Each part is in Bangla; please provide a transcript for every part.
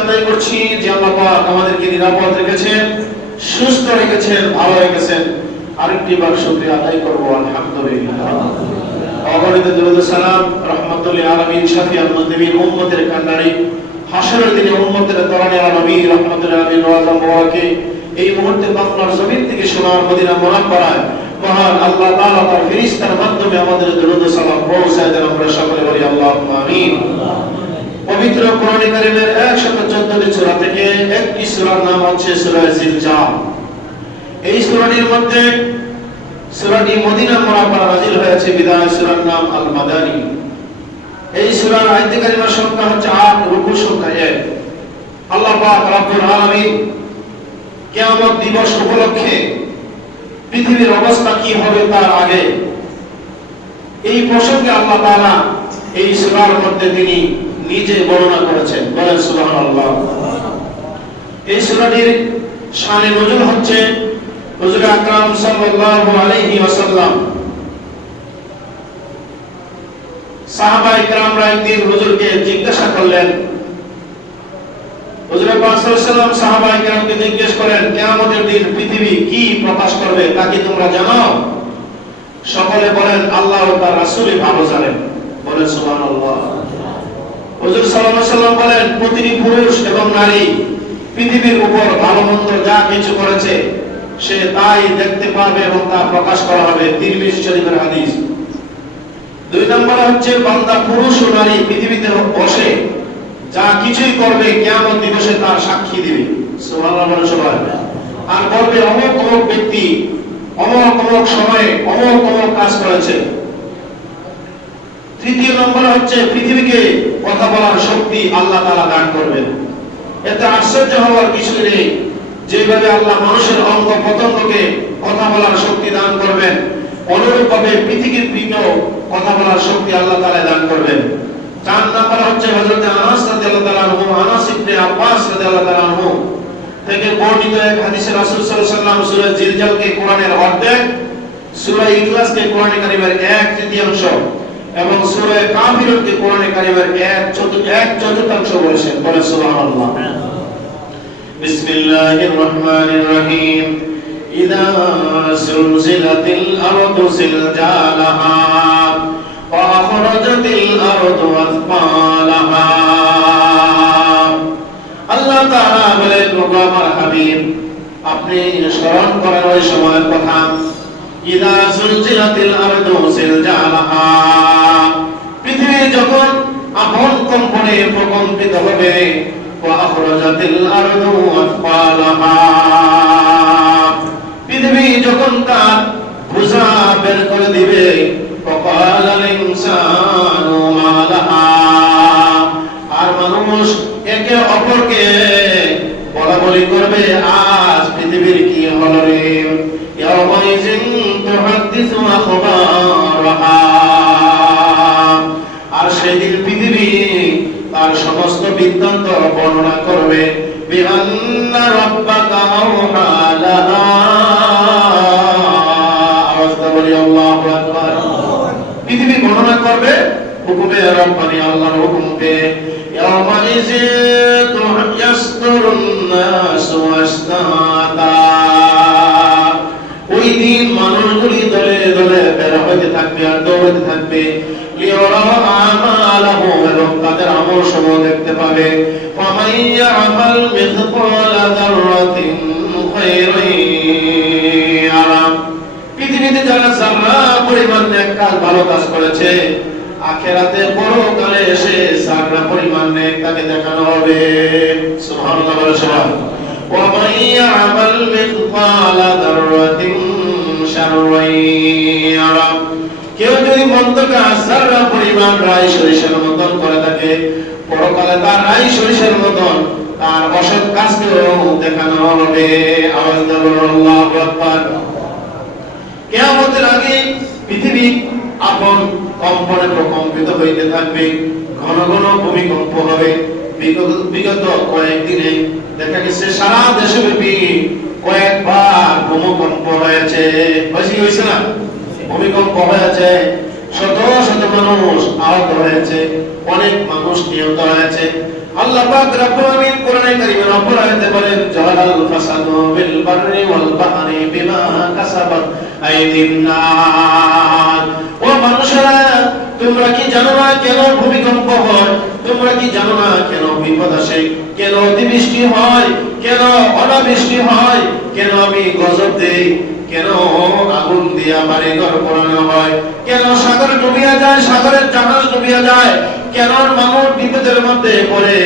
আদায় করছি রেখেছেন সুস্থ রেখেছেন ভালো রেখেছেন। আরেকটি বার শুকরিয়া আদায় করব আলহামদুলিল্লাহ। অগণিত সালাম আলামিন মুজনিবিন উম্মতের হাসরের দিনে উম্মতের তরানি আলামিন এই মুহূর্তে থেকে সোনার মদিনা মহান আল্লাহ তাআলা তার ফেরেশতার মাধ্যমে আমাদের সালাম পৌঁছায় দেন আমরা সকলে বলি আমিন। পবিত্র কোরআনে কারীমের 114টি সূরা থেকে একটি সূরার নাম হচ্ছে সূরা জিলজাল। এই সূরাটির মধ্যে সূরাটি মদিনা মুনাওয়ারা নাযিল হয়েছে বিদায় সূরার নাম আল মাদানী এই সূরার আয়াত কারিমার সংখ্যা হচ্ছে 8 রুকু সংখ্যা 1 আল্লাহ পাক রব্বুল আলামিন কিয়ামত দিবস উপলক্ষে পৃথিবীর অবস্থা কি হবে তার আগে এই প্রসঙ্গে আল্লাহ তাআলা এই সূরার মধ্যে তিনি নিজে বর্ণনা করেছেন। বলেন সুবহানাল্লাহ। এই সূরাটির শানে নজুল হচ্ছে হুজুর আকরাম সাল্লাল্লাহু আলাইহি ওয়াসাল্লাম সাহাবা ইকরামরা একদিন হুজুরকে জিজ্ঞাসা করলেন হুজুর পাক সাল্লাল্লাহু সাহাবা ইকরামকে জিজ্ঞেস করেন কিয়ামতের দিন পৃথিবী কি প্রকাশ করবে তা কি তোমরা জানো সকলে বলেন আল্লাহ ও তার রাসূলই ভালো জানেন। বলেন, সুবহানাল্লাহ। হুজুর সাল্লাল্লাহু আলাইহি ওয়াসাল্লাম বলেন, প্রতিটি পুরুষ এবং নারী পৃথিবীর উপর ভালো মন্দ যা কিছু করেছে সে তাই দেখতে পাবে এবং তা প্রকাশ করা হবে। তিরমিজি শরীফের হাদিস। দুই নম্বর হচ্ছে, বান্দা পুরুষ ও নারী পৃথিবীতে বসে, যা কিছুই করবে, কিয়ামত দিবসে তার সাক্ষী দিবে। আর বলবে, অমুক অমুক ব্যক্তি, অমুক অমুক সময়ে অমুক অমুক কাজ করেছে। তৃতীয় নম্বর হচ্ছে, পৃথিবীকে কথা বলার শক্তি আল্লাহ তাআলা দান করবেন। এতে আশ্চর্য হওয়ার কিছু নেই। যেভাবে আল্লাহ মানুষের অঙ্গ প্রত্যঙ্গকে কথা বলার শক্তি দান করবেন, অনুরূপভাবে পৃথিবীর পিণ্ড কথা বলার শক্তি আল্লাহ তাআলা দান করবেন। চার নাম্বার হচ্ছে হযরত আনাস রাদিয়াল্লাহু তাআলা আনহু, আনাস ইবনে আব্বাস রাদিয়াল্লাহু আনহু থেকে বর্ণিত এক হাদিসে রাসূল সাল্লাল্লাহু আলাইহি ওয়াসাল্লাম সূরা জিলজালকে কোরআনের অর্ধেক, সূরা ইখলাসকে কোরআনে কারিমের এক তৃতীয়াংশ এবং সূরা কাফিরুনকে কোরআনে কারিমের এক চতুর্থাংশ বলেছেন বলে সুবহানাল্লাহ। بسم الله الرحمن الرحيم إذا زلزلت الأرض زلزالها وأخرجت الأرض أثقالها আল্লাহ তাআলা বলেন ওগো আমার হাবিব আপনি স্মরণ করেন ওই সময়ের কথা ইদা সুলজিলাতিল আরদু জিলজালাহা পৃথিবী যখন আপন কম্পনে প্রকম্পিত হবে ওয়া আখরাজাতিল আরদু আথফালাহা পৃথিবী যখন তার বোঝা বের করে দিবে وقال الإنسان ما لها আর মানুষ একে অপরকে বলা বলি করবে আজ সমস্ত বৃত্তান্ত বর্ণনা করবে বলি পৃথিবী বর্ণনা করবে, হুকুমে রব্বানি ওই দিন মানুষগুলি দলে দলে বের থাকবে আর দৌড়াতে থাকবে লিয়ারাও আমালাহু এবং তাদের আমল সমূহ দেখতে পাবে। পৃথিবীতে যারা জাররা পরিমাণ নেক কাজ ভালো কাজ করেছে, আখেরাতে পরকালে এসে জাররা পরিমাণ নেক তাকে দেখানো হবে। সুবহানাল্লাহ বলে ইয়ারা কেউ যদি পরিমাণ রাই সরিষার মতন করে থাকে, পরকালে তার রাই সরিষার মতন, তার অসৎ কাজকেও দেখানো হবে। আওয়াজ আল্লাহু আকবার। কেয়ামতের আগে পৃথিবী আপন কম্পনে প্রকম্পিত হইতে থাকবে, ঘন ঘন ভূমিকম্প হবে। বিগত বিগত কয়েকদিনে দেখা গেছে সারা দেশব্যাপী কয়েকবার ভূমিকম্প হয়েছে। বেশি হয়েছে না? ভূমিকম্প হয়েছে, শত শত মানুষ আহত হয়েছে, অনেক মানুষ নিহত হয়েছে। আল্লাহ পাক রব্বুল আমিন কোরআনে কারীমের অপর আয়াতে বলেন, জালাল ফাসাদু বিল বাররি ওয়াল বাহরি বিমা কাসাবাত আইদিন নাস ও মানুষেরা, তোমরা কি জানো না কেন ভূমিকম্প হয়? তোমরা কি জানো না কেন বিপদ আসে? কেন অতিবৃষ্টি হয়? কেন অনাবৃষ্টি হয়? কেন আমি গজব দেই? কেন আগুন দিয়া বাড়ি ঘর পোড়ানো হয়? কেন সাগর ডুবিয়া যায়, সাগরের জাহাজ ডুবিয়া যায়? কেন মানুষ বিপদের মধ্যে পড়ে?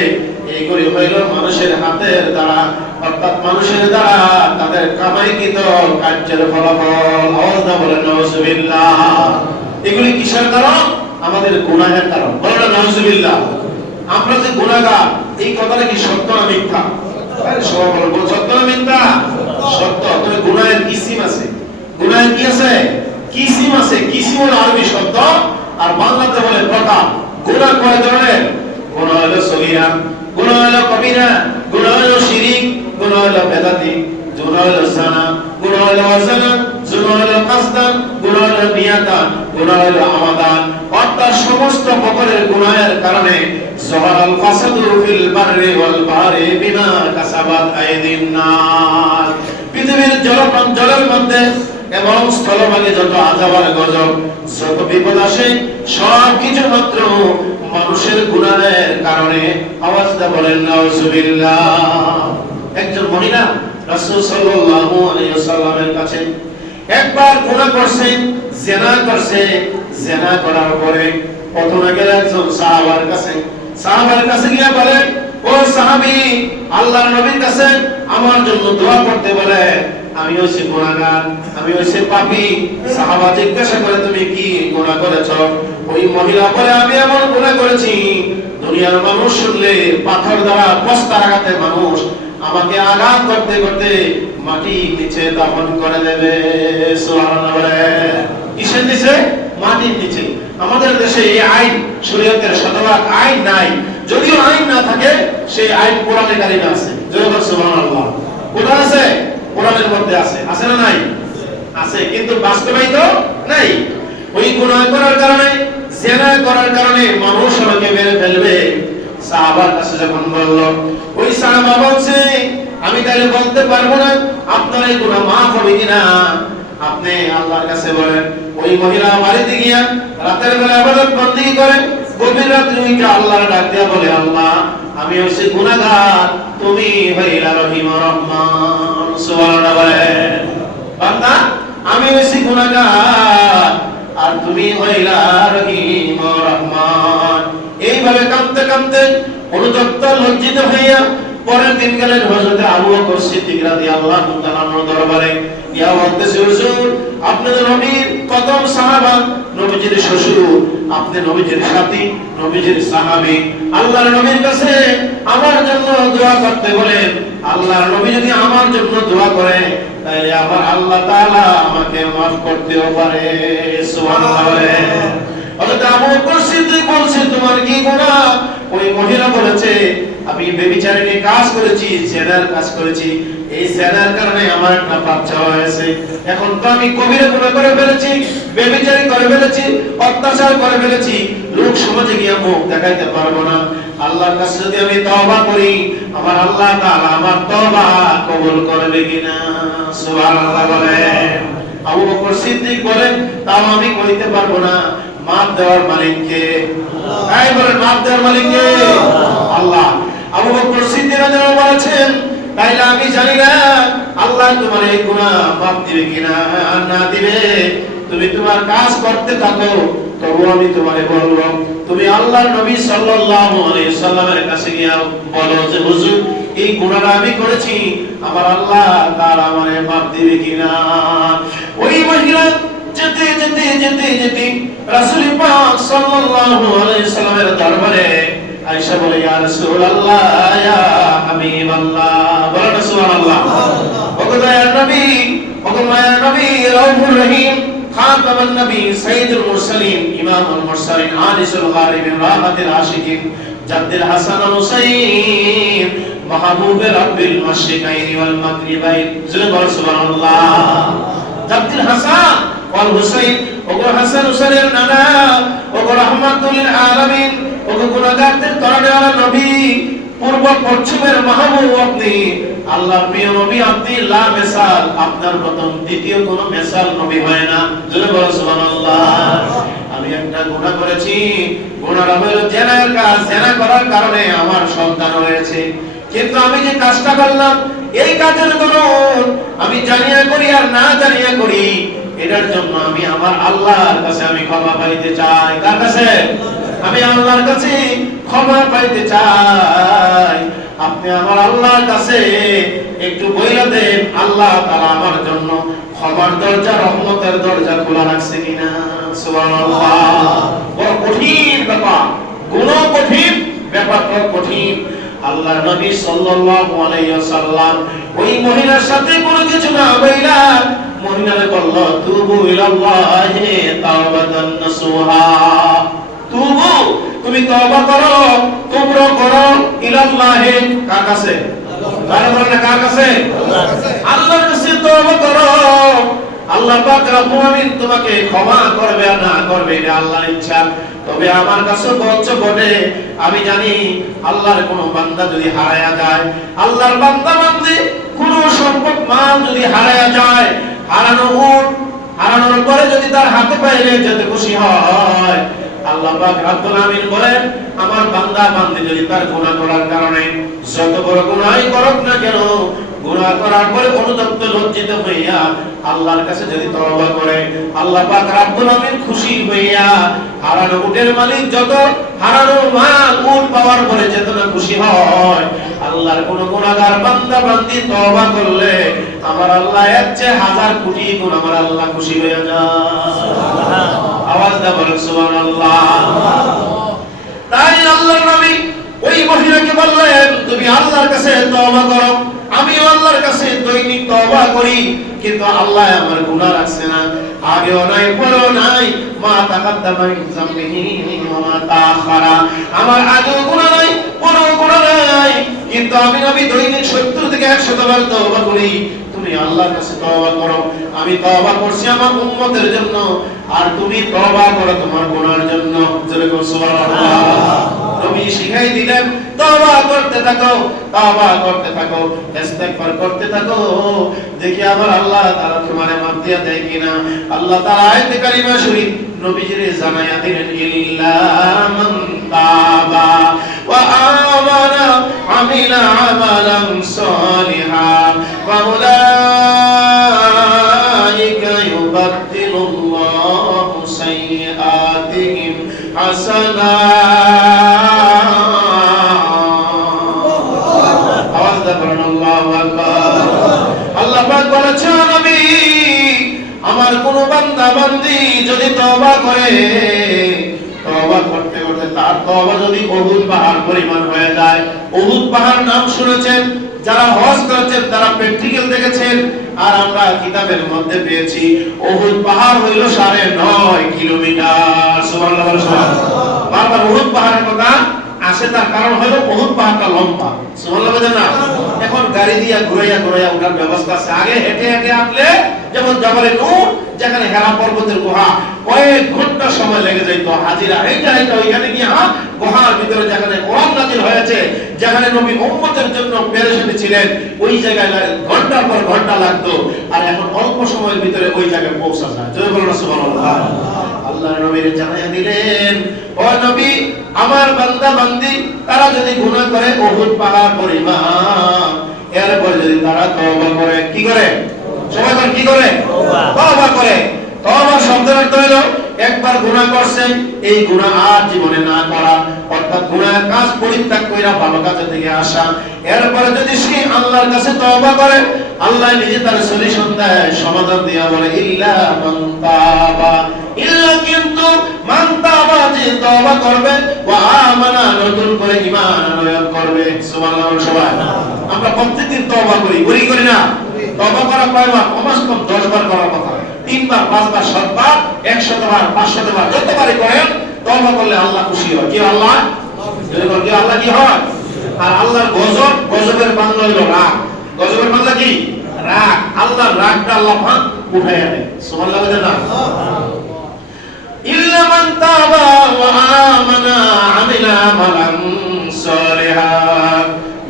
হইল মানুষের হাতের দ্বারা, অর্থাৎ মানুষের দ্বারা তাদের কামাইকৃত কার্যের ফলাফল। নজবিল্লাহ এগুলি কিসের কারণ? আমাদের গুনাহের কারণ। নজবিল্লাহ আমরা যে গুনাহগার, এই কথাটা কি সত্য না মিথ্যা? সত্য না মিথ্যা? সত্য তবে গুনাহের কিসিম আছে? গুনাহের কি আছে? কিসিম আছে? কিসিম হলো আরবি শব্দ? আর বাংলাতে বলে প্রকার গুনাহ কয় ধরনের? গুনাহ হলো সগীরা গুনাহ হলো কবিরা গুনাহ হলো শিরিক গুনাহ হলো বেদাতি গুনাহ হলো জানা গুনাহ হলো ওয়াজানা গুনাহ হলো কাসদান গুনাহ হলো নিয়াতান গুনাহ হলো আমাদান। অর্থাৎ সমস্ত প্রকারের গুনাহের কারণে জহরাল ফাসাদু ফিল বাররি ওয়াল বাহরি বিমা কাসাবাত আইদিন নাস পৃথিবীর জলের মধ্যে এবং স্থলভাগে যত আযাব আর গজব, যত বিপদ আসে সব কিছু মাত্র মানুষের গুনাহের কারণে। আওয়াজটা বলেন, নাউজুবিল্লাহ। একজন মহিলা রাসূল সাল্লাল্লাহু আলাইহি কাছে একবার গুনাহ করছে, জেনা করছে, জেনা করার পরে প্রথমে গেল একজন সাহাবার কাছে। সাহাবার কাছে গিয়ে বলে ও সাহাবী, আল্লাহর নবীর কাছে আমার জন্য দোয়া করতে বলে আমি হইছি গুনাহগার আমি হইছি পাপী। সাহাবা জিজ্ঞাসা করে, তুমি কি গুনাহ করেছ? ওই মহিলা বলে, আমি এমন গুনাহ করেছি, দুনিয়ার মানুষ শুনলে পাথর দ্বারা আঘাতে মানুষ আমাকে আঘাত করতে করতে মাটি নিচে দাফন করে দেবে। কিসের নিচে? মাটির নিচে। আমাদের দেশে এই আইন, শরীয়তের শতভাগ আইন নাই। যদিও আইন না থাকে, সেই আইন কোরআনে কারিমে আছে। জয়গর সুবহানাল্লাহ। কোথায় আছে? কোরআনের মধ্যে আছে। আছে না নাই? আছে, কিন্তু বাস্তবায়িত নাই। ওই গুনাহ করার কারণে, জেনা করার কারণে মানুষ আমাকে মেরে ফেলবে। সাহাবার কাছে যখন বলল, ওই সাহাবা বলছে, আমি তাহলে বলতে পারব না, আপনার এই গুনাহ মাফ হবে কিনা? আপনি আল্লাহর কাছে বলেন, ওই মহিলা বাড়িতে গিয়া রাতের বেলা আবাদত বন্দি করে গভীর রাত্রে উইটা আল্লাহর ডাক বলে, আল্লাহ, আমি হইছি গুনাহগার। তুমি হইলা রহিম রহমান। সুবহানাল্লাহ বলেন বান্দা, আমি হইছি গুনাহগার আর তুমি হইলা রহিম রহমান। এইভাবে কাঁদতে কাঁদতে অনুতপ্ত লজ্জিত হইয়া পরের দিন গেলেন হযরত আবু বকর সিদ্দিক রাদিয়াল্লাহু তাআলার দরবারে ইয়া হুজুর আপনি তো নবীর প্রথম সাহাবা, নবীজির শ্বশুর, আপনি নবীজির সাথী, নবীজির সাহাবী, আল্লাহর নবীর কাছে আমার জন্য দোয়া করতে বলেন। আল্লাহর নবী যদি আমার জন্য দোয়া করে তাহলে আমার আল্লাহ তাআলা আমাকে maaf করতেও পারে। সুবহানাল্লাহ আমি বেবিচারিনী অত্যাচার করে ফেলেছি। লোক সমাজে গিয়ে মুখ দেখাইতে পারব না। আল্লাহর কাছে যদি আমি করি, আমার আল্লাহ আমার করবে কিনা? আবু বকর সিদ্দিক বলেন, তাও আমি পারব না। মাপ দেওয়ার মালিক কে? বলেন, মাপ দেওয়ার মালিক কে? আল্লাহ। আবু বকর সিদ্দিক রাদিয়াল্লাহু বলেছেন, তাইলে আমি জানি না, আল্লাহ তোমার এই গুনাহ মাপ দিবে কিনা? না দিবে। তুমি তোমার কাজ করতে থাকো তবু আমি তোমারে বলব, তুমি আল্লাহর নবী সাল্লাল্লাহু আলাইহি সাল্লামের কাছে গিয়া বলো যে, হুজুর, এই গুনাহটা আমি করেছি, আমার আল্লাহ তার আমারে মাপ দিবে কিনা? ওই মহিলা যেতে যেতে যেতে যেতে রাসূল পাক সাল্লাল্লাহু আলাইহি সাল্লামের দরবারে আয়েশা বলে ইয়া রাসূলুল্লাহ ইয়া হাবিবাল্লাহ বলেন সুবহানাল্লাহ ওগো দয়ার নবী ওগো মায়ার নবী রাউফুর রহিম خاتم النبي سيد المرسلين امام المرسلين عانس الغالبين راحة العاشقين جد الحسن الحسين محبوب رب المشرقين والمغربين زلمر سبحان الله جد الحسن ওয়াল হুসাইন ও গো হাসান হুসাইনের নানা ও গো রহমাতুল আলামিন ও গো গুনাহগারদের তরণেওয়ালা নবী, পূর্ব পশ্চিমের মাহবুব আপনি আল্লাহ প্রিয় নবী আপনি, লা মেসাল, আপনার প্রথম দ্বিতীয় কোনো মেসাল নবী হয় না। জোরে বল, সুবহানাল্লাহ। আমি একটা গুনাহ করেছি গুনাহটা হলো জেনার কাজ, জেনা করার কারণে আমার সন্তান হয়েছে। কিন্তু আমি যে কাজটা করলাম, এই কাজের জন্য আমি জানিয়া করি আর না জানিয়া করি এটার জন্য আমি আমার আল্লাহর কাছে আমি ক্ষমা পাইতে চাই। কার কাছে? আমি আল্লাহর কাছে ক্ষমা পাইতে চাই। আপনি আমার আল্লাহর কাছে একটু বইলা দেন, আল্লাহ তাআলা আমার জন্য ক্ষমার দরজা, রহমতের দরজা খোলা রাখছে কিনা? সুবহানাল্লাহ। বড় কঠিন ব্যাপার কোন কঠিন ব্যাপারটা কঠিন। আল্লাহ নবী সাল্লাল্লাহু আলাইহি ওয়াসাল্লাম ওই মহিলার সাথে কোনো কিছু তুমি করো করো ক্ষমা করবে না করবে তবে আমার কাছে আমি জানি আল্লাহর কোন বান্দা যদি হারায়া যায়, আল্লাহর বান্দা বান্দি কোন সম্পদ মাল যদি হারায়া যায় হারানো উট হারানোর পরে যদি তার হাতে পাইলে যেতে খুশি হয়, আল্লাহ পাক আমিন বলেন, আমার বান্দা বান্দি যদি তার গুনাহ করার কারণে যত বড় গুনাহই করুক না কেন, গুনাহ করার পরে অনুতপ্ত লজ্জিত হইয়া আল্লাহর কাছে যদি তওবা করে, আল্লাহ পাক রব্বুল আমিন খুশি হইয়া হারানো উটের মালিক যত হারানো মাল উট পাওয়ার পরে যত না খুশি হয়, আল্লাহর কোন গুনাহগার বান্দা বান্দি তওবা করলে আমার আল্লাহ এর হাজার কোটি গুণ আমার আল্লাহ খুশি হয়ে যায়। আওয়াজ দা বলেন, সুবহানাল্লাহ। তাই আল্লাহর নবী ওই মহিলাকে বললেন, তুমি আল্লাহর কাছে তওবা করো। আমি আল্লাহর কাছে দৈনিক তওবা করি, কিন্তু আল্লাহ আমার গুনাহ রাখছে না। আগেও নাই, পরেও নাই। মা তাকাদ্দামা ইনজামিহি ওয়া মা তাআখারা। আমার আগেও গুনাহ নাই, পরেও গুনাহ নাই। কিন্তু আমি নবী দৈনিক সত্তর থেকে একশত বার তওবা করি। তুমি আল্লাহর কাছে তওবা করো। আমি তওবা করছি আমার উম্মতের জন্য। আর তুমি তওবা করো তোমার গুনার জন্য। যেরকম সুবহানাল্লাহ। নবী শিখাই দিলেন তওবা করতে থাকো তওবা করতে থাকো ইস্তেগফার করতে থাকো। দেখি আমার আল্লাহ তাআলা তোমারে মাফ দিয়া দেয় কিনা। আল্লাহ তাআলা আয়াতে কারিমা শুনি নবীজিরে জানায়া দিলেন ইল্লা মান তাবা। আওয়াজ দা বলেন, আল্লাহু আকবার। আল্লাহ পাক বলেছেন, নবী, আমার কোন বান্দা বান্দি যদি তওবা করে, তওবা করতে করতে তার তওবা যদি উহুদ পাহাড় পরিমাণ হয়ে যায়। উহুদ পাহাড় নাম শুনেছেন, যারা হজ করেছেন, তারা প্র্যাকটিক্যাল দেখেছেন। আর আমরা কিতাবের মধ্যে পেয়েছি উহুদ পাহাড় হইল সাড়ে নয় কিলোমিটার। বারবার উহুদ পাহাড়ের কথা আসে, তার কারণ হলো বহুত পাহাড়টা লম্বা। সুবহানাল্লাহ বলেন না? এখন গাড়ি দিয়া ঘুরাইয়া ঘুরাইয়া ওঠার ব্যবস্থা আছে। আগে হেঁটে হেঁটে আসলে যেমন জবালে নূর, যেখানে হেরা পর্বতের গুহা। কয়েক ঘণ্টা সময় লেগে যাইত, হাজিরা এইটা এইটা ওইখানে গিয়ে গুহার ভিতরে যেখানে কোরআন নাজিল হয়েছে, যেখানে নবী উম্মতের জন্য পেরেশানি ছিলেন, ওই জায়গায় ঘণ্টার পর ঘণ্টা লাগতো। আর এখন অল্প সময়ের ভিতরে ওই জায়গায় পৌঁছা যায়। জয় বলুন সুবহানাল্লাহ। আল্লাহ নবীর জানাইয়া দিলেন, ও নবী, আমার বান্দা বান্দি তারা যদি গুনাহ করে উহুদ পাহাড় পরিমাণ, এরপর যদি তারা তওবা করে, কি করে? সবাই কি করে? তওবা। করে। তওবা শব্দের অর্থ হলো একবার গুনাহ করছেন এই গুনাহ আর জীবনে না করা। অর্থাৎ গুনাহের কাজ পরিত্যাগ কইরা ভালো কাজের দিকে আসা। এরপরে যদি সে আল্লাহর কাছে তওবা করে আল্লাহ নিজে তার সলিউশন দেয় সমাধান দিয়া বলে ইল্লা মান তাবা ইল্লা কিন্তু মান তাবা যে তওবা করবে ওয়া আমানা নতুন করে ঈমান আনয়ন করবে। সুবহানাল্লাহ সবাই। আমরা প্রত্যেকদিন তওবা করি করি করি না? তওবা করা 10 বার? করার কথা। তিনবার, পাঁচবার, সাতবার, একশত বার, পাঁচশত বার করেন তওবা করলে আল্লাহ খুশি হয়। কি আল্লাহ? কি আল্লাহ কি হয়? আর আল্লাহর গজব, গজবের বাংলা হইল রাগ। গজবের বাংলা কি? রাগ। আল্লাহর রাগটা আল্লাহ পাক উঠাইয়া দেয় সুবহানাল্লাহ বলেন না? ইল্লা মান তাবা ওয়া আমানা আমিলা আমালান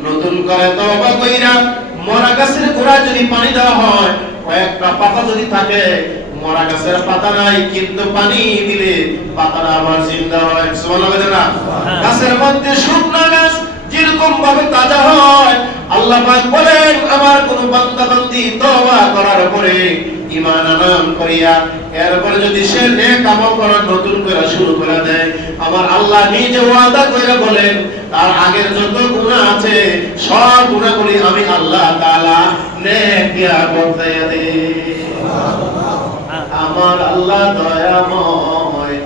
নতুন করে তওবা কইরা মরা গাছের গোড়ায় যদি পানি দেওয়া হয় কয়েকটা পাতা যদি থাকে মরা গাছের পাতা নাই কিন্তু পানি দিলে পাতাটা আবার জিন্দা হয়। না? গাছের মধ্যে শুকনা গাছ যেরকম ভাবে তাজা হয় আল্লাহ পাক বলেন আমার কোন বান্দা বান্দি তওবা করার পরে ঈমান আনয়ন করিয়া এরপরে যদি সে নেক আমল করা নতুন করে শুরু করে দেয় আমার আল্লাহ নিজে ওয়াদা করে বলেন তার আগের যত গুনাহ আছে সব গুনাহগুলি আমি আল্লাহ তাআলা নেক দিয়া বদলাইয়া দেই। আমার আল্লাহ দয়াময়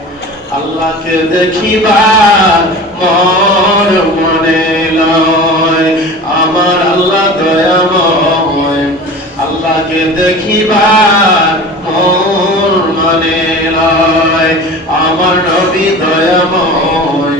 আল্লাহকে দেখিবার মন মনে লয়। আমার আল্লাহ দয়াময় আল্লাহকে দেখিবার মন মনে লয়। আমার নবী দয়াময়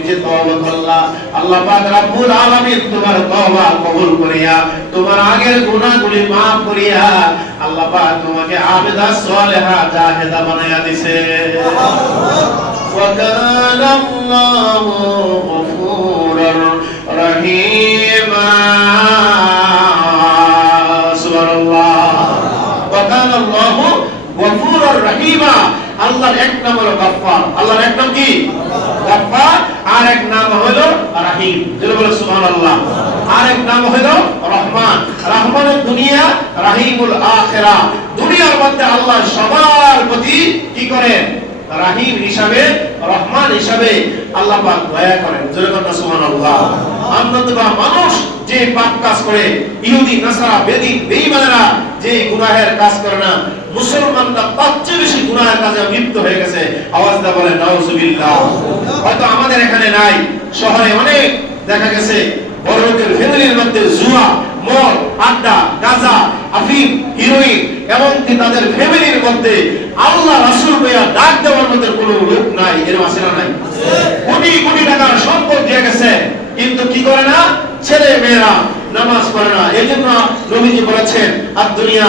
নিচে তওবা করলা। আল্লাহ পাক আলামিন তোমার তওবা কবুল করিয়া, তোমার আগের গুনাহগুলি maaf করিয়া, আল্লাহ পাক তোমাকে আবেদা সালেহা জাহেদা বানায়া দিছে। সুবহানাল্লাহ। ওয়া কানা আল্লাহু গফুরার রহিমা। আল্লাহর এক নাম হলো গাফফার। আল্লাহর এক নাম কি? গাফফার। আর এক নাম হলো রাহিম। যেটা বলে, সুবহানাল্লাহ। আর এক নাম হলো রহমান। রহমানের দুনিয়া, রাহিমুল আখিরা দুনিয়ার মধ্যে আল্লাহ সবার প্রতি কি করেন? রাহিম হিসাবে, রহমান হিসাবে আল্লাহ পাক দয়া করেন। আমরা তো মানুষ যে পাপ কাজ করে, ইহুদি, নাসারা যে গুনাহের কাজ করে না, মুসলমানরা তার বেশি গুনাহের কাজে লিপ্ত হয়ে গেছে। আওয়াজ বলে নাউজুবিল্লাহ। হয়তো আমাদের এখানে নাই, শহরে অনেক দেখা গেছে বড় লোকের ফ্যামিলির মধ্যে জুয়া, মদ আড্ডা, গাঁজা, আফিম, হিরোইন, এমনকি তাদের ফ্যামিলির মধ্যে আল্লাহ রাসূল ভাইয়া ডাক দেওয়ার মধ্যে কোনো লোক নাই এরকম আছে না নাই? কোটি কোটি টাকার সম্পদ দিয়ে গেছে, কিন্তু কি করে না? ছেলে মেয়েরা নামাজ পড়ে না। এই জন্য নবীজি বলেছেন আর দুনিয়া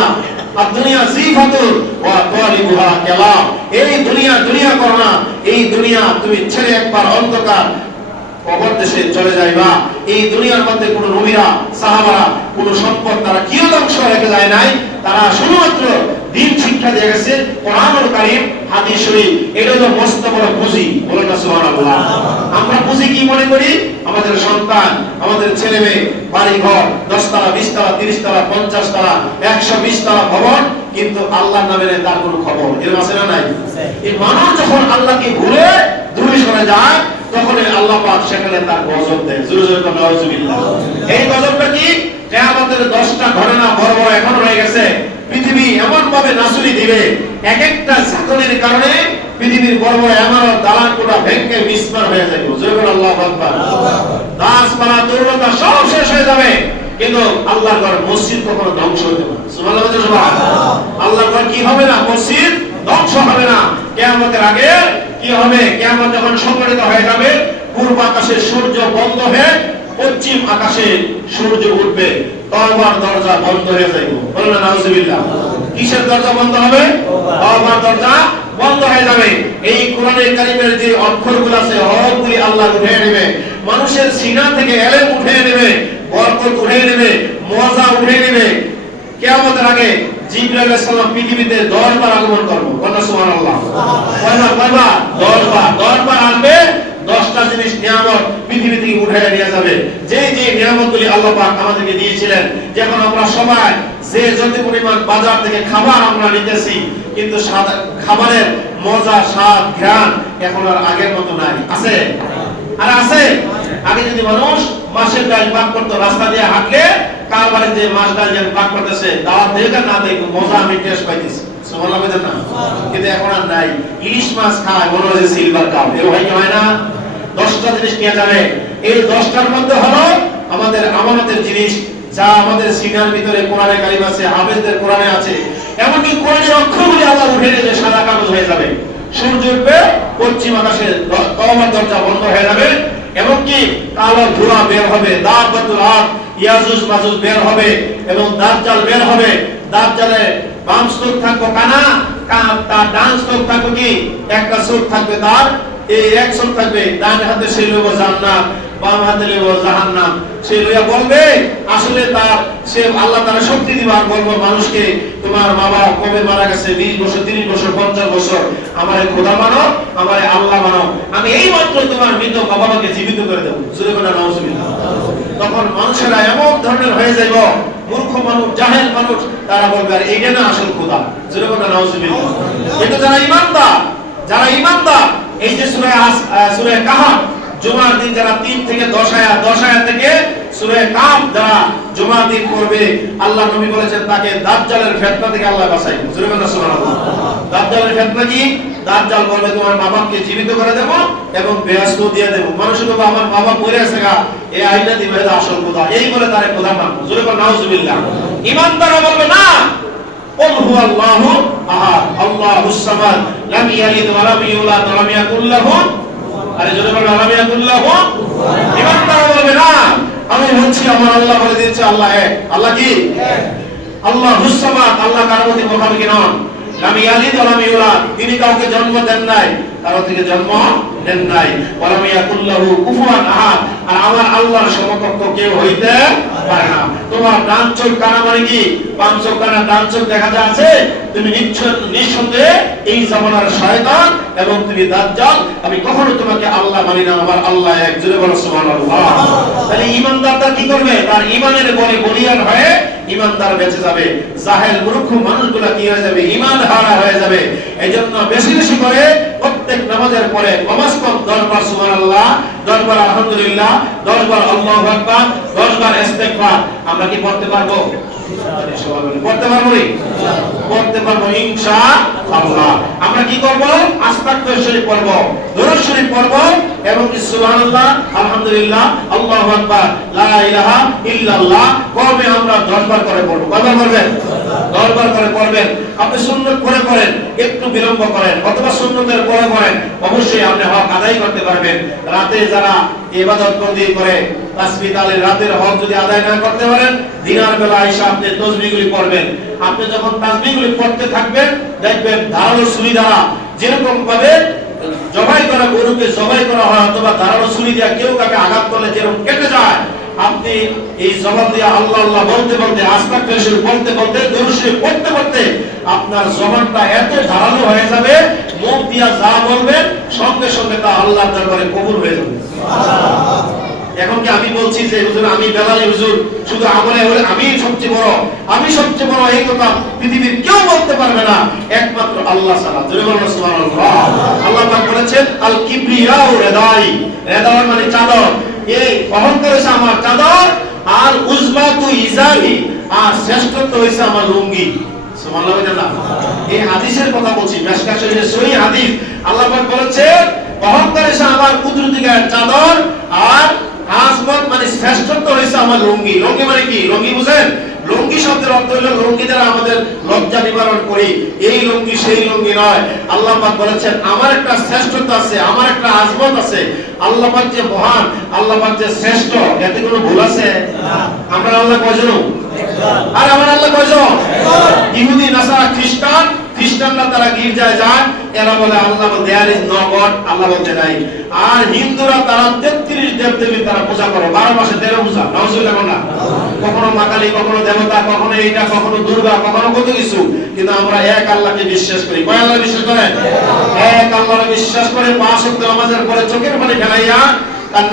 আর দুনিয়া জিফাতুর ওয়া তালিবুহা কালাম। এই দুনিয়া দুনিয়া করো না, এই দুনিয়া তুমি ছেড়ে একবার অন্ধকার কবর দেশে চলে যাইবা। এই দুনিয়ার মধ্যে কোন নবীরা সাহাবারা কোন সম্পদ তারা কিয়দংশ রেখে যায় নাই? তারা শুধুমাত্র দিন শিক্ষা দিয়ে গেছে কোরআনুল কারীম হাদিস শরীফ। এটা হলো মস্ত বড় পুঁজি। বলেন না সুবহানাল্লাহ। আমরা পুঁজি কি মনে করি? আমাদের সন্তান আমাদের ছেলে মেয়ে বাড়ি ঘর দশ তলা বিশ তলা তিরিশ তলা পঞ্চাশ তলা একশো বিশ তলা ভবন কিন্তু আল্লাহর নামে নেই তার কোনো খবর। এরকম আছে না নাই? এই মানুষ যখন আল্লাহকে ভুলে দূরে সরে যায় তখন আল্লাহ পাক সেখানে তার গজব দেয়। জোরে জোরে করে নাউজুবিল্লাহ। এই গজবটা কি? কিয়ামতের 10টা ঘটনা বড় বড় এখন রয়ে গেছে। পৃথিবী এমন ভাবে নাসুরি দিবে এক একটা ঝাঁকুনির কারণে পৃথিবীর বড় বড় এমারত দালান কোটা ভেঙে মিসমার হয়ে যাবে। জোরে করে আল্লাহু আকবার। গাছপালা দুর্বলতা সব শেষ হয়ে যাবে। কিন্তু আল্লাহর ঘর মসজিদ কখনো ধ্বংস হতে পারে সুবহানাল্লাহ, বলতে সুবহান। আল্লাহর ঘর কি হবে না? মসজিদ ধ্বংস হবে না। কিয়ামতের আগে কি হবে? কিয়ামত যখন সংগঠিত হয়ে যাবে, পূর্ব আকাশে সূর্য বন্ধ হয়ে পশ্চিম আকাশে সূর্য উঠবে। তওবার দরজা বন্ধ হয়ে যাবে বলেন নাউজুবিল্লাহ। কিসের দরজা বন্ধ হবে? তওবার দরজা বন্ধ হয়ে যাবে। এই কোরআনের কারিমের যে অক্ষরগুলো আছে হরফগুলি আল্লাহ উঠে নেবে। মানুষের সিনা থেকে এলেম উঠে নেবে, বরকত উঠে নেবে, মজা উঠে নেবে। কিয়ামতের আগে সালাম পৃথিবীতে 10 বার আগমন করবে। কয়বার কয়বার 10 বার? 10 বার? 10টা জিনিস নিয়ামত পৃথিবী থেকে নিয়ে যাবে। যে যে আল্লাহ পাক আমাদেরকে দিয়েছিলেন আমরা সবাই যে যত পরিমাণ বাজার থেকে খাবার আমরা নিতেছি, কিন্তু খাবারের মজা, স্বাদ, ঘ্রাণ এখন আর আগের মতো নাই। আছে? আর আছে? আগে যদি মানুষ মাসের ডাল পাক করতো, রাস্তা দিয়ে হাঁটলে কার বাড়িতে যে মাছ ডাল যেন পাক করতেছে, দাওয়াত দেখ না দেখ মজা আমি টেস্ট পাইতেছি। না? কিন্তু এখন আর নাই। ইলিশ মাছ খায়, মনে হয় সিলভার কাপ হয় না? জিনিস এই মধ্যে হলো আমাদের আমানতের জিনিস, যা আমাদের সিনার ভিতরে কোরআনে কালিম আছে, হাফেজদের কোরআনে আছে। এমনকি কোরআনের অক্ষরগুলি আল্লাহ সাদা কাগজ হয়ে যাবে। সূর্য উঠবে, পশ্চিম আকাশে তওবার দরজা বন্ধ হয়ে যাবে। এবং কি কালো ধোঁয়া বের হবে দাবাতুল হাত, ইয়াজুজ মাজুজ বের হবে এবং দাজ্জাল বের হবে। দাজ্জালে বাম স্তূপ থাকবে কানা তার ডান স্তূপ থাকবে কি? একটা স্তূপ থাকবে তার, এই এক চোখ থাকবে, ডান হাতে সেই লোক জান্নাত। বাম হাতে লইব জাহান্নাম। সে লইয়া বলবে, আসলে তার, সে আল্লাহ তারা শক্তি দিবা আর বলব, মানুষকে তোমার বাবা কবে মারা গেছে? 20 বছর 30 বছর 50 বছর? আমারে খোদা আমারে আল্লাহ আমি এই মাত্র তোমার মৃত বাবা জীবিত করে দেব। তখন মানুষেরা এমন ধরনের হয়ে যাইব, মূর্খ মানুষ, জাহেল মানুষ, তারা বলবে, আর এইটা না আসল খোদা। সুরে কোনা কিন্তু যারা ইমানদার যারা ইমানদার, এই যে সূরা সূরা কাহাফ জুমার দিন যারা 3 থেকে 10 আয়াত 10 আয়াত থেকে সূরা কাহাফ যারা জুমার দিন করবে আল্লাহ নবী বলেছেন তাকে দাজ্জালের ফিতনা থেকে আল্লাহ বাঁচাইবে জোরে বলেন সুবহানাল্লাহ দাজ্জালের ফিতনা কি দাজ্জাল বলবে তোমার বাবাকে জীবিত করে দেব এবং বেহেশত দিয়ে দেব মানুষ বলবে আমার বাবা মরে আছে গা এই আইনা দিবে এটা আসল খোদা এই বলে তারে খোদা মানবো জোরে বলেন নাউজুবিল্লাহ ইমানদাররা বলবে না قل هو الله احد الله الصمد لم يلد ولم يولد ولم يكن له আমি আমার আল্লাহ আল্লাহর সমকক্ষ কেউ হইতে পারে না। তোমার ডান চোখ কানা মানে কি? চোখ কানা, ডান চোখ দেখা যাচ্ছে তুমি নিঃসন্দেহে এই জামানার শয়তান এবং তুমি দাজ্জাল। আমি কখনো আল্লাহ মানি না, আমার আল্লাহ এক, জোরে বলো সুবহানাল্লাহ। তাহলে ইমানদারটা কি করবে? তার ইমানের বলে বলিয়ান হয়ে ইমানদার বেঁচে যাবে। জাহেল, মূর্খ মানুষগুলা কি হয়ে যাবে? ইমান হারা হয়ে যাবে। এজন্য বেশি বেশি করে প্রত্যেক নামাজের পরে কমাস কম দশ বার সুবহানাল্লাহ দশ বার আলহামদুলিল্লাহ দশ বার আল্লাহু আকবার দশ বার ইস্তেগফার। আমরা কি পড়তে পারব? করতে পারব করতে পারব ইনশা আল্লাহ আমরা কি করব? আস্তাগফির শরীফ পড়ব, দরুদ শরীফ পড়ব এবং সুবহানাল্লাহ, আলহামদুলিল্লাহ, আল্লাহু আকবার, লা ইলাহা ইল্লাল্লাহ, কবে আমরা 10 বার করে পড়ব? কয়বার করবেন 10 বার করে পড়বেন। আপনি সুন্নাত করে করেন, একটু বিলম্ব করেন, অথবা সুন্নতের পরে করেন, অবশ্যই আপনি হক আদায় করতে পারবেন। রাতে যারা ইবাদত বন্দি করে, তাসবিহ তাহলে রাতের হক যদি আদায় না করতে পারেন, দিনের বেলা এসে আপনি তসবিহগুলি পড়বেন। আপনি যখন তাসবিহগুলি পড়তে থাকবেন, দেখবেন ধারালো ছুরি দ্বারা যেরকম ভাবে জবাই করা গরুকে জবাই করা হয়, অথবা ধারালো ছুরি দিয়ে কেউ কাকে আঘাত করলে যেরকম কেটে যায় আপনি এই জবান দিয়ে আল্লাহ আল্লাহ বলতে বলতে আস্তাক ফেসুর বলতে বলতে দরুশে পড়তে পড়তে আপনার জবানটা এত ধারালো হয়ে যাবে, মুখ দিয়া যা বলবেন, সঙ্গে সঙ্গে তা আল্লাহর দরবারে কবুল হয়ে যাবে। এখন কি আমি বলছি যে, হুজুর, আমি বেলালি হুজুর, শুধু আমলে হলে আমি সবচেয়ে বড়, আমি সবচেয়ে বড় এই কথা পৃথিবীর কেউ বলতে পারবে না, একমাত্র আল্লাহ ছাড়া। জোরে বলুন, সুবহানাল্লাহ। আল্লাহ পাক বলেছেন আল কিবরিয়া ও রেদাই রেদাই মানে চাদর। আর উজমাতু ইজাহি, আর শ্রেষ্ঠত্ব হইছে আমার লুঙ্গি। এই হাদিসের কথা বলছি মেশকা শরীফের সহি হাদিস। আল্লাহ পাক বলেছেন অহংকার হচ্ছে আমার কুদরতি গায়ের চাদর, আর শ্রেষ্ঠত্ব হয়েছে আমার লুঙ্গি। লুঙ্গি মানে কি? লুঙ্গি বুঝেন? লুঙ্গি শব্দের অর্থ হলো লুঙ্গি দ্বারা আমাদের লজ্জা নিবারণ করি। এই লুঙ্গি সেই লুঙ্গি নয়। আল্লাহ পাক বলেছেন আমার একটা শ্রেষ্ঠত্ব আছে আমার একটা আজমত আছে। আল্লাহ পাক যে মহান আল্লাহ পাক যে শ্রেষ্ঠ এতে কোনো ভুল আছে? আমরা আল্লাহ কয়জন? আর আমার আল্লাহ কয়জন? ইহুদি নাসারা খ্রিস্টান খ্রিস্টানরা তারা গির্জায় যায়, এরা বলে, আল্লাহ দেয়ার ইজ নো আল্লাহ বলতে নাই। আর হিন্দুরা তারা 33 দেব দেবী তারা পূজা করে 12 মাসে 13 পূজা নাউজুবিল্লাহ না। কখনো মা কালী কখনো দেবতা, কখনো এইটা, কখনো দুর্গা, কখনো কত কিছু। কিন্তু আমরা এক আল্লাহকে বিশ্বাস করি। কয় আল্লাহ বিশ্বাস করেন? এক আল্লাহকে বিশ্বাস করে, পাঁচ ওয়াক্ত নামাজের পরে চোখের পানি ফেলাইয়া কান্না